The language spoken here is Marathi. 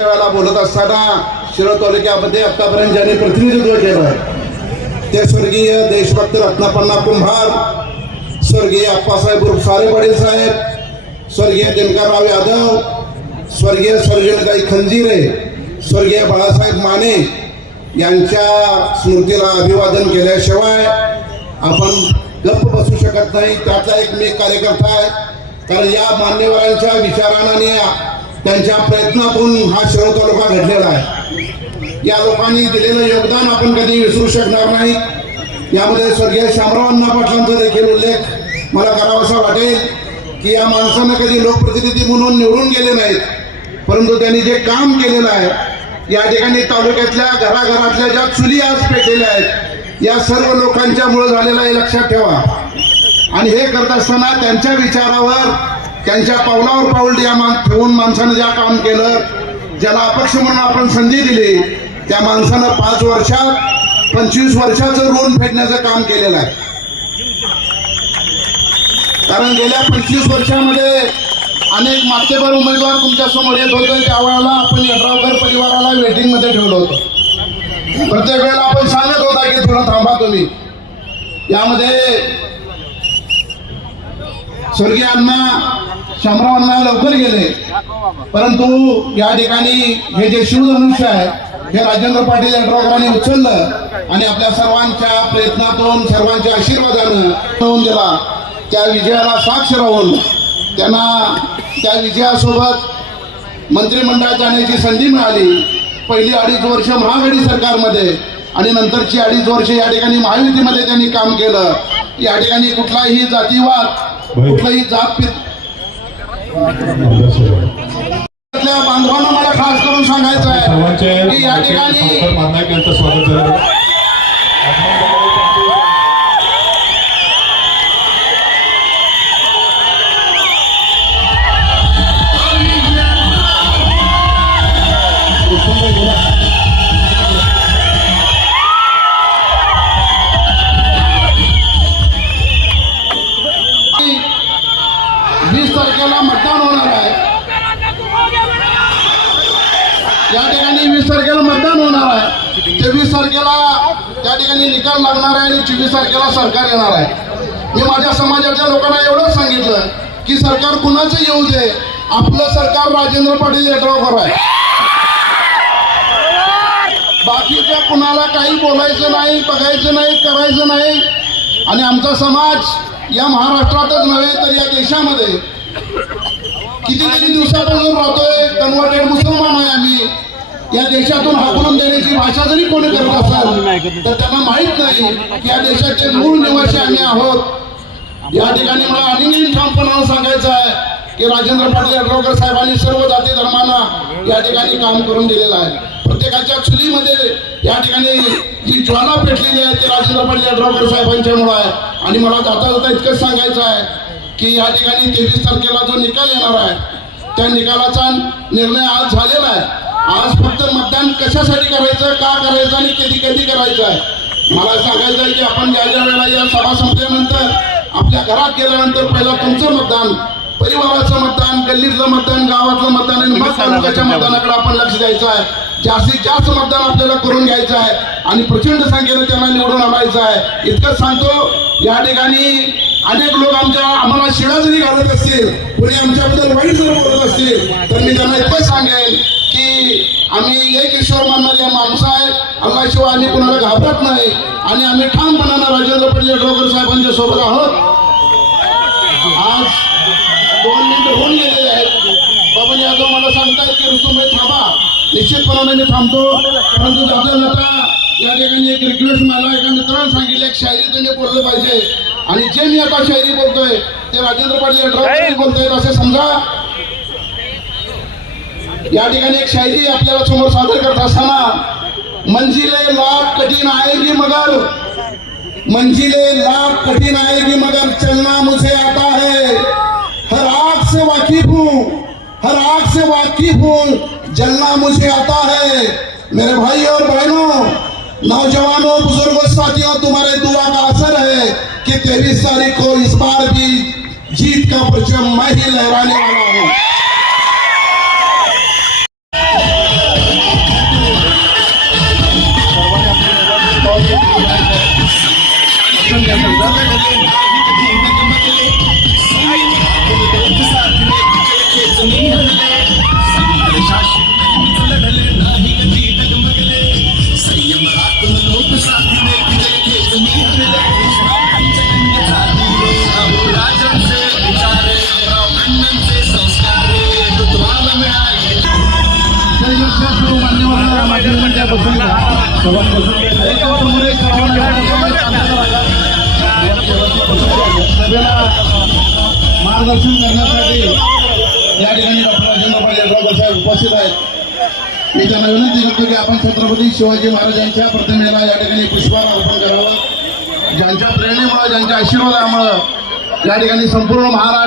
वेळेला बोलत असताना शिरो तालुक्यामध्ये आतापर्यंत ज्यांनी प्रतिनिधित्व केलं आहे ते स्वर्गीय देशभक्त रत्नापन्ना कुंभार स्वर्गीय अप्पासाहेब उर्फ सारे पाटील साहेब स्वर्गीय दिनकरराव यादव स्वर्गीय सर्जनताई खंजीरे स्वर्गीय बाळासाहेब माने यांच्या स्मृतीला अभिवादन केल्याशिवाय आपण गप्प बसू शकत नाही. त्यातला एक मी कार्यकर्ता आहे. कारण या मान्यवरांच्या विचारानं आणि त्यांच्या प्रयत्नातून हा शिरो तालुका घडलेला आहे. या लोकांनी दिलेलं योगदान आपण कधी विसरू शकणार नाही. यामध्ये स्वर्गीय शामरावांना पाटलांचा देखील उल्लेख मला करावासा वाटेल की या माणसानं कधी लोकप्रतिनिधी म्हणून निवडून गेले नाहीत. परंतु त्यांनी जे काम केलेलं आहे या ठिकाणी तालुक्यातल्या घराघरातल्या ज्या चुली आज पेटलेल्या आहेत या सर्व लोकांच्यामुळे झालेलं आहे लक्षात ठेवा. आणि हे करत असताना त्यांच्या विचारावर त्यांच्या पावलावर पाऊल या मान ठेवून माणसानं ज्या काम केलं ज्याला अपक्ष म्हणून आपण संधी दिली त्या माणसानं पाच वर्षात पंचवीस वर्षाचं ऋण फेडण्याचं काम केलेलं आहे. कारण गेल्या पंचवीस वर्षामध्ये अनेक मातेभर उमेदवार तुमच्यासमोर येत होते त्यावेळेला आपण यड्रावकर परिवाराला वेटिंगमध्ये ठेवलं होतं. प्रत्येक वेळेला आपण सांगत होता की थोडं थांबा तुम्ही. यामध्ये स्वर्गीय अण्णा शामराव अण्णा लवकर गेले. परंतु या ठिकाणी हे जे शिवधनुष्य आहे हे राजेंद्र पाटील यड्रावकरांनी उचललं आणि आपल्या सर्वांच्या प्रयत्नातून सर्वांच्या आशीर्वादानं होऊन दिला त्या विजयाला साक्ष राहून त्यांना त्या विजयासोबत मंत्रिमंडळात जाण्याची संधी मिळाली. पहिली अडीच वर्ष महाआघाडी सरकारमध्ये आणि नंतरची अडीच वर्ष या ठिकाणी महायुतीमध्ये त्यांनी काम केलं. या ठिकाणी कुठलाही जातीवाद कुठलाही जात बांधवांना मला खास करून सांगायचं आहे की या ठिकाणी ठिकाणी निकाल लागणार आहे आणि चोवीस तारखेला सरकार येणार आहे. मी माझ्या समाजाच्या लोकांना एवढंच सांगितलं की सरकार कुणाचं येऊ दे आपलं सरकार राजेंद्र पाटील यड्रावकर आहे. बाकीच्या कुणाला काही बोलायचं नाही बघायचं नाही करायचं नाही. आणि आमचा समाज या महाराष्ट्रातच नव्हे तर या देशामध्ये कितीतरी दिवसापासून राहतोय कन्वर्टेड मुसलमान आहे आम्ही. या देशातून हाकलून देण्याची भाषा जरी कोणी करत असाल तर त्यांना माहीत नाही की या देशाचे मूळ निवासी आम्ही आहोत. या ठिकाणी मला आणि ठामपणानं सांगायचं आहे की राजेंद्र पाटील यड्रावकर साहेबांनी सर्व जाती धर्मांना या ठिकाणी काम करून दिलेलं आहे. प्रत्येकाच्या चुलीमध्ये या ठिकाणी जी ज्वाला पेटलेली आहे ती राजेंद्र पाटील यड्रावकर साहेबांच्यामुळे आहे. आणि मला जाता जाता इतकंच सांगायचं आहे की या ठिकाणी तेवीस तारखेला जो निकाल येणार आहे त्या निकालाचा निर्णय आज झालेला आहे. आज फक्त मतदान कशासाठी करायचं का करायचं आणि कधी कधी करायचं आहे? मला सांगायचं आहे की आपण ज्या ज्या वेळेला या सभा संपल्यानंतर आपल्या घरात गेल्यानंतर पहिला तुमचं मतदान परिवाराचं मतदान गल्लीतलं मतदान गावातलं मतदान आणि मग तालुक्याच्या मतदानाकडे आपण लक्ष द्यायचं आहे. जास्तीत जास्त मतदान आपल्याला करून घ्यायचं आहे. आणि प्रचंड संख्येनं त्यांना निवडून आणायचं आहे. इतकंच सांगतो या ठिकाणी अनेक लोक आमच्या आम्हाला शिळा जरी घालत असतील कोणी आमच्याबद्दल वाईट जर बोलत असतील तर मी त्यांना इतकंच सांगेन की आम्ही एक ईश्वर मानणारे माणसं आहे. अल्लाशिवाय आम्ही कोणाला घाबरत नाही. आणि आम्ही ठामपणानं राजेंद्र पाटील साहेबांच्या सोबत आहोत. यादव की ऋतुभाई थांबा. निश्चितपणाने मी थांबतो. परंतु जाता जाता या ठिकाणी एक रिक्वेस्ट मला एका मित्रानं सांगितलं शायरी तुम्ही बोललं पाहिजे. आणि जे मी आता शायरी बोलतोय, ते राजेंद्र पाटील बोलतायत, असे समजा. या ठिकाणी एक शायरी आपल्याला समोर सादर करत असताना, मंजिले लाख कठीण आएगी मगर? मंजिले लाख कठिन आएगी मगर? चलना मुझे आता है. हर आग से वाकिफ हूँ. हर आग से वाकिफ हूँ। जलना मुझे आता है। मेरे भाई और बहनों, नौजवानों, बुज़ुर्गों, साथियों, तुम्हारे दुआ का असर है कि तेईस तारीख को इस बार भी जीत का परचम मैं ही लहराने वाला हूँ। मार्गदर्शन करण्यासाठी या ठिकाणी डॉक्टर राजेंद्र पाटील साहेब उपस्थित आहेत. मी त्यांना विनंती करतो की आपण छत्रपती शिवाजी महाराजांच्या प्रतिमेला या ठिकाणी पुष्पहार अर्पण करावं. ज्यांच्या प्रेरणेमुळे ज्यांच्या आशीर्वादामुळं या ठिकाणी संपूर्ण महाराष्ट्र